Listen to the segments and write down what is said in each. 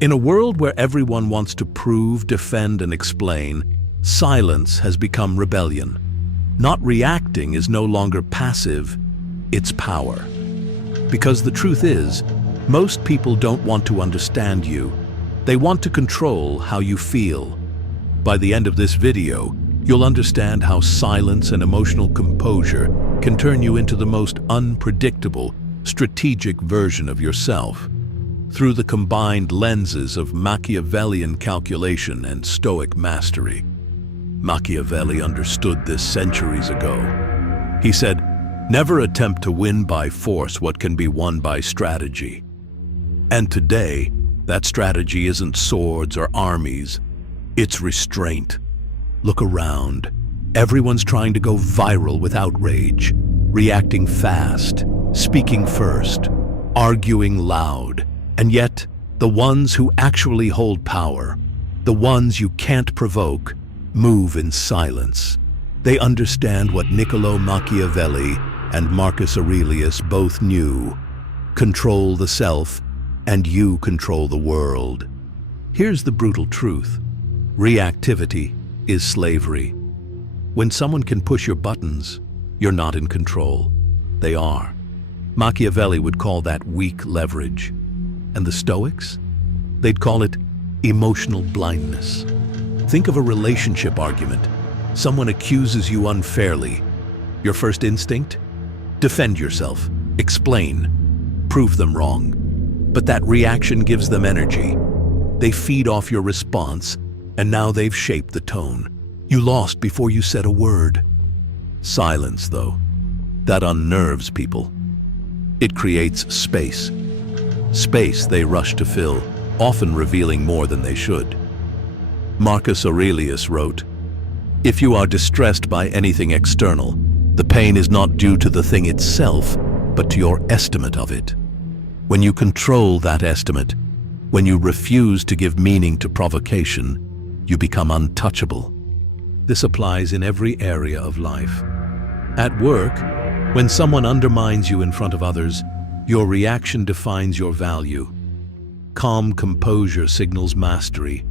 In a world where everyone wants to prove, defend, and explain, silence has become rebellion. Not reacting is no longer passive, it's power. Because the truth is, most people don't want to understand you. They want to control how you feel. By the end of this video, you'll understand how silence and emotional composure can turn you into the most unpredictable, strategic version of yourself. Through the combined lenses of Machiavellian calculation and Stoic mastery. Machiavelli understood this centuries ago. He said, "Never attempt to win by force what can be won by strategy." And today, that strategy isn't swords or armies, it's restraint. Look around. Everyone's trying to go viral with outrage, reacting fast, speaking first, arguing loud. And yet, the ones who actually hold power, the ones you can't provoke, move in silence. They understand what Niccolo Machiavelli and Marcus Aurelius both knew. Control the self, and you control the world. Here's the brutal truth. Reactivity is slavery. When someone can push your buttons, you're not in control. They are. Machiavelli would call that weak leverage. And the Stoics? They'd call it emotional blindness. Think of a relationship argument. Someone accuses you unfairly. Your first instinct? Defend yourself. Explain. Prove them wrong. But that reaction gives them energy. They feed off your response, and now they've shaped the tone. You lost before you said a word. Silence, though, that unnerves people. It creates space. Space they rush to fill, often revealing more than they should. Marcus Aurelius wrote, "If you are distressed by anything external, the pain is not due to the thing itself, but to your estimate of it. When you control that estimate, when you refuse to give meaning to provocation, you become untouchable." This applies in every area of life. At work, when someone undermines you in front of others, your reaction defines your value. Calm composure signals mastery.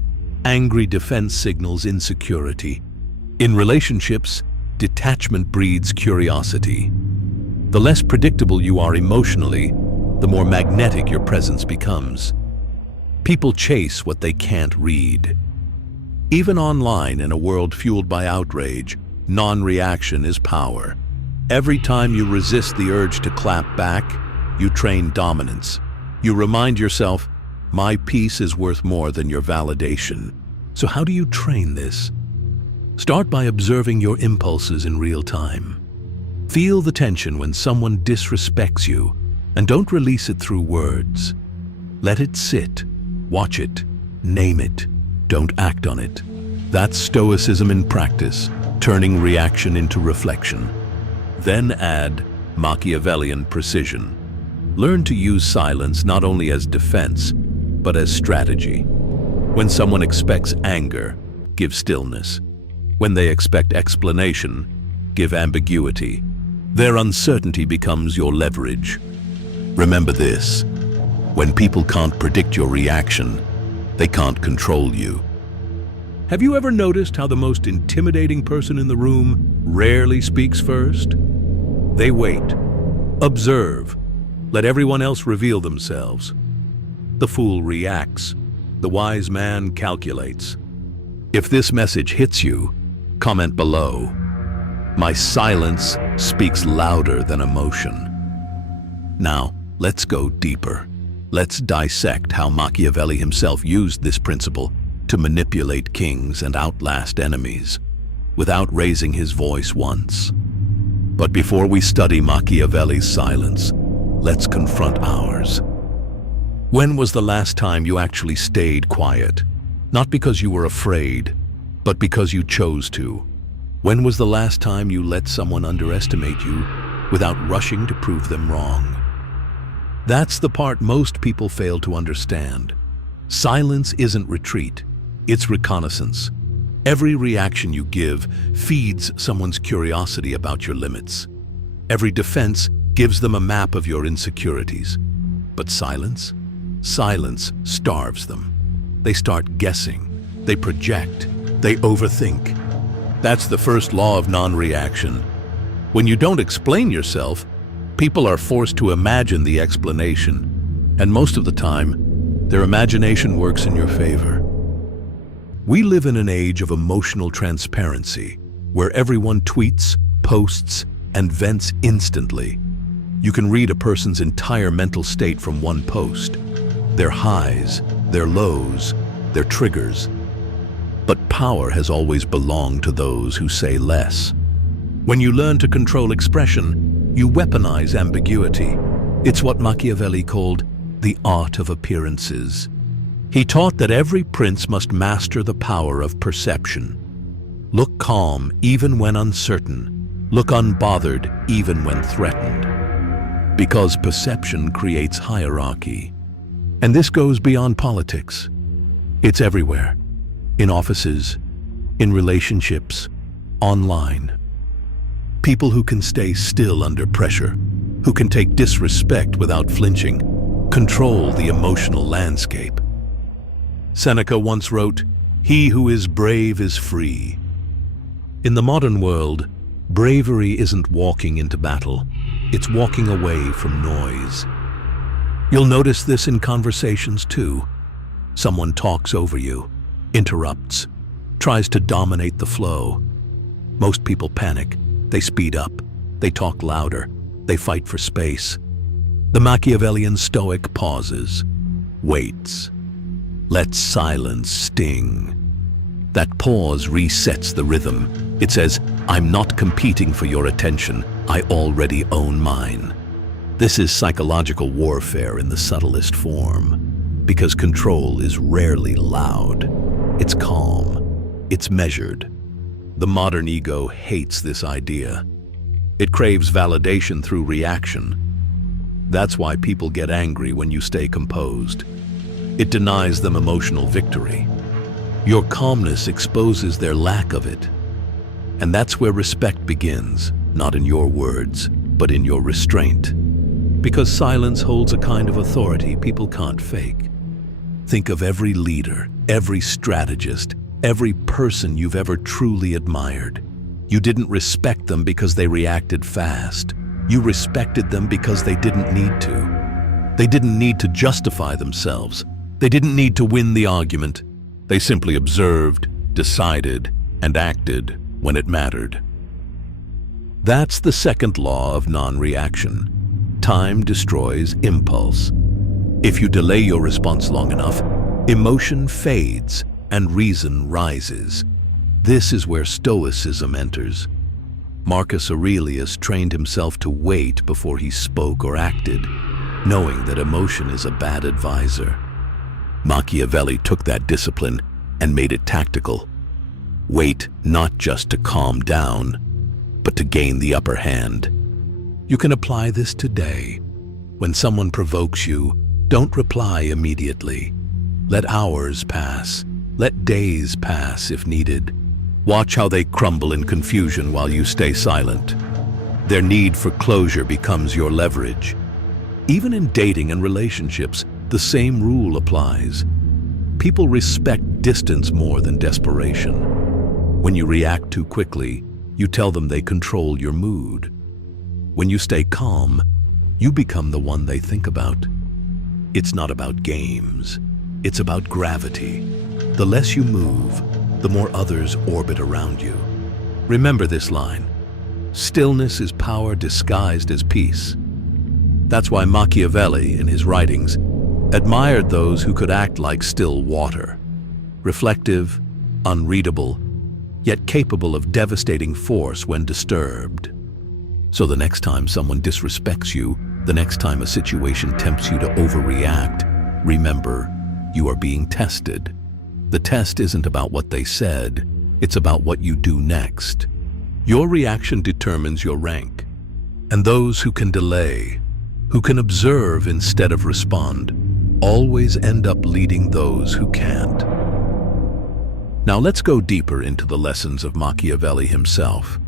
Angry defense signals insecurity. In relationships, detachment breeds curiosity. The less predictable you are emotionally, the more magnetic your presence becomes. People chase what they can't read. Even online, in a world fueled by outrage, non-reaction is power. Every time you resist the urge to clap back, you train dominance. You remind yourself, my peace is worth more than your validation. So how do you train this? Start by observing your impulses in real time. Feel the tension when someone disrespects you, and don't release it through words. Let it sit, watch it, name it, don't act on it. That's Stoicism in practice, turning reaction into reflection. Then add Machiavellian precision. Learn to use silence not only as defense, but as strategy. When someone expects anger, give stillness. When they expect explanation, give ambiguity. Their uncertainty becomes your leverage. Remember this: when people can't predict your reaction, they can't control you. Have you ever noticed how the most intimidating person in the room rarely speaks first? They wait, observe, let everyone else reveal themselves. The fool reacts, the wise man calculates. If this message hits you, comment below. My silence speaks louder than emotion. Now, let's go deeper. Let's dissect how Machiavelli himself used this principle to manipulate kings and outlast enemies, without raising his voice once. But before we study Machiavelli's silence, let's confront ours. When was the last time you actually stayed quiet? Not because you were afraid, but because you chose to. When was the last time you let someone underestimate you without rushing to prove them wrong? That's the part most people fail to understand. Silence isn't retreat, it's reconnaissance. Every reaction you give feeds someone's curiosity about your limits. Every defense gives them a map of your insecurities. But silence? Silence starves them. They start guessing. They project. They overthink. That's the first law of non-reaction. When you don't explain yourself, people are forced to imagine the explanation. And most of the time, their imagination works in your favor. We live in an age of emotional transparency, where everyone tweets, posts, and vents instantly. You can read a person's entire mental state from one post. Their highs, their lows, their triggers. But power has always belonged to those who say less. When you learn to control expression, you weaponize ambiguity. It's what Machiavelli called the art of appearances. He taught that every prince must master the power of perception. Look calm even when uncertain. Look unbothered even when threatened. Because perception creates hierarchy. And this goes beyond politics. It's everywhere. In offices, in relationships, online. People who can stay still under pressure, who can take disrespect without flinching, control the emotional landscape. Seneca once wrote, "He who is brave is free." In the modern world, bravery isn't walking into battle. It's walking away from noise. You'll notice this in conversations too. Someone talks over you, interrupts, tries to dominate the flow. Most people panic. They speed up. They talk louder. They fight for space. The Machiavellian Stoic pauses, waits, lets silence sting. That pause resets the rhythm. It says, "I'm not competing for your attention. I already own mine." This is psychological warfare in the subtlest form, because control is rarely loud. It's calm. It's measured. The modern ego hates this idea. It craves validation through reaction. That's why people get angry when you stay composed. It denies them emotional victory. Your calmness exposes their lack of it. And that's where respect begins, not in your words, but in your restraint. Because silence holds a kind of authority people can't fake. Think of every leader, every strategist, every person you've ever truly admired. You didn't respect them because they reacted fast. You respected them because they didn't need to. They didn't need to justify themselves. They didn't need to win the argument. They simply observed, decided, and acted when it mattered. That's the second law of non-reaction. Time destroys impulse. If you delay your response long enough, emotion fades and reason rises. This is where Stoicism enters. Marcus Aurelius trained himself to wait before he spoke or acted, knowing that emotion is a bad advisor. Machiavelli took that discipline and made it tactical. Wait not just to calm down, but to gain the upper hand. You can apply this today. When someone provokes you, don't reply immediately. Let hours pass. Let days pass if needed. Watch how they crumble in confusion while you stay silent. Their need for closure becomes your leverage. Even in dating and relationships, the same rule applies. People respect distance more than desperation. When you react too quickly, you tell them they control your mood. When you stay calm, you become the one they think about. It's not about games. It's about gravity. The less you move, the more others orbit around you. Remember this line: stillness is power disguised as peace. That's why Machiavelli, in his writings, admired those who could act like still water, reflective, unreadable, yet capable of devastating force when disturbed. So the next time someone disrespects you, the next time a situation tempts you to overreact, remember, you are being tested. The test isn't about what they said, it's about what you do next. Your reaction determines your rank. And those who can delay, who can observe instead of respond, always end up leading those who can't. Now let's go deeper into the lessons of Machiavelli himself.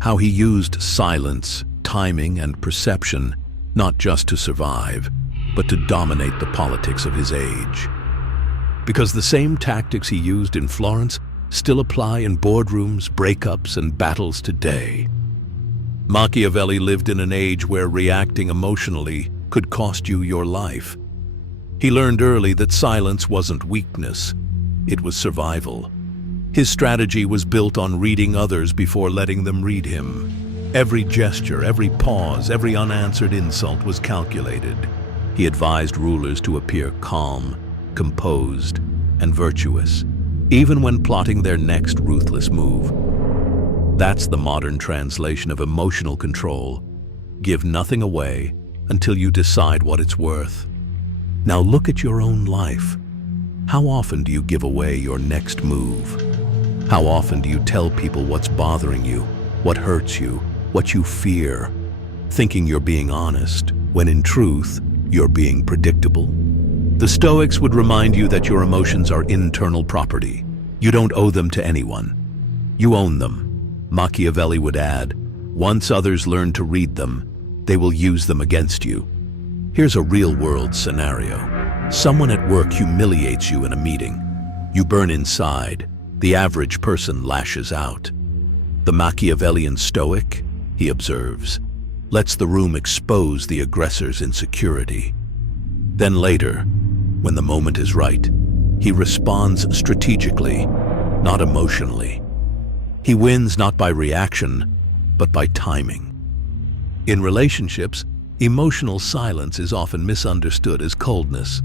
How he used silence, timing, and perception not just to survive, but to dominate the politics of his age. Because the same tactics he used in Florence still apply in boardrooms, breakups, and battles today. Machiavelli lived in an age where reacting emotionally could cost you your life. He learned early that silence wasn't weakness, it was survival. His strategy was built on reading others before letting them read him. Every gesture, every pause, every unanswered insult was calculated. He advised rulers to appear calm, composed, and virtuous, even when plotting their next ruthless move. That's the modern translation of emotional control. Give nothing away until you decide what it's worth. Now look at your own life. How often do you give away your next move? How often do you tell people what's bothering you, what hurts you, what you fear, thinking you're being honest, when in truth, you're being predictable? The Stoics would remind you that your emotions are internal property. You don't owe them to anyone. You own them. Machiavelli would add, once others learn to read them, they will use them against you. Here's a real-world scenario. Someone at work humiliates you in a meeting. You burn inside. The average person lashes out. The Machiavellian Stoic, he observes, lets the room expose the aggressor's insecurity. Then later, when the moment is right, he responds strategically, not emotionally. He wins not by reaction, but by timing. In relationships, emotional silence is often misunderstood as coldness.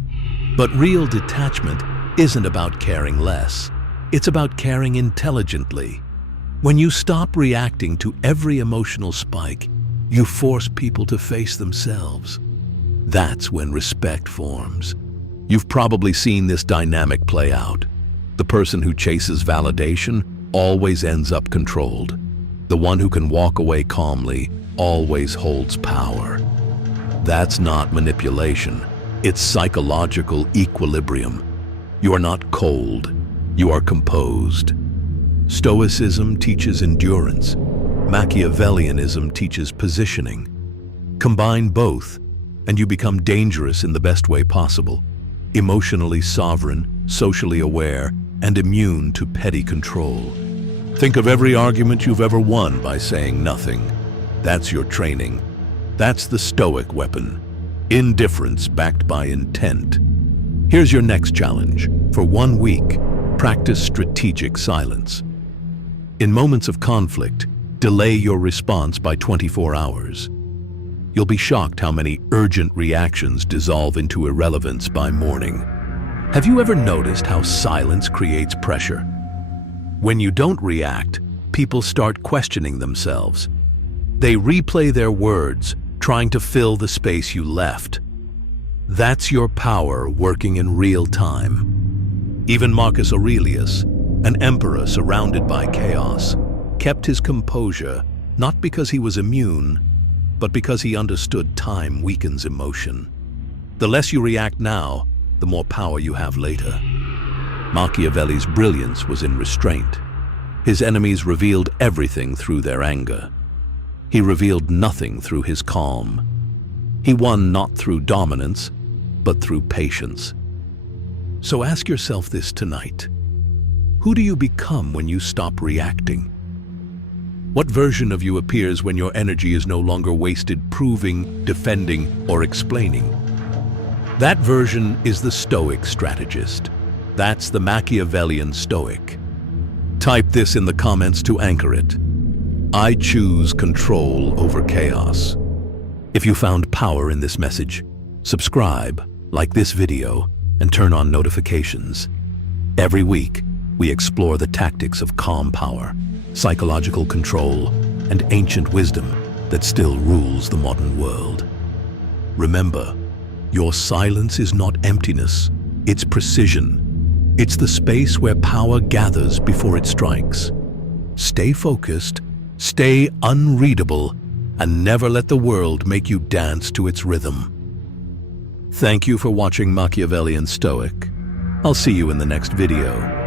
But real detachment isn't about caring less. It's about caring intelligently. When you stop reacting to every emotional spike, you force people to face themselves. That's when respect forms. You've probably seen this dynamic play out. The person who chases validation always ends up controlled. The one who can walk away calmly always holds power. That's not manipulation. It's psychological equilibrium. You are not cold. You are composed. Stoicism teaches endurance. Machiavellianism teaches positioning. Combine both, and you become dangerous in the best way possible. Emotionally sovereign, socially aware, and immune to petty control. Think of every argument you've ever won by saying nothing. That's your training. That's the Stoic weapon. Indifference backed by intent. Here's your next challenge. For 1 week, practice strategic silence. In moments of conflict, delay your response by 24 hours. You'll be shocked how many urgent reactions dissolve into irrelevance by morning. Have you ever noticed how silence creates pressure? When you don't react, people start questioning themselves. They replay their words, trying to fill the space you left. That's your power working in real time. Even Marcus Aurelius, an emperor surrounded by chaos, kept his composure, not because he was immune, but because he understood time weakens emotion. The less you react now, the more power you have later. Machiavelli's brilliance was in restraint. His enemies revealed everything through their anger. He revealed nothing through his calm. He won not through dominance, but through patience. So ask yourself this tonight. Who do you become when you stop reacting? What version of you appears when your energy is no longer wasted proving, defending, or explaining? That version is the Stoic strategist. That's the Machiavellian Stoic. Type this in the comments to anchor it. I choose control over chaos. If you found power in this message, subscribe, like this video, and turn on notifications. Every week, we explore the tactics of calm power, psychological control, and ancient wisdom that still rules the modern world. Remember, your silence is not emptiness, it's precision. It's the space where power gathers before it strikes. Stay focused, stay unreadable, and never let the world make you dance to its rhythm. Thank you for watching Machiavelli and Stoic. I'll see you in the next video.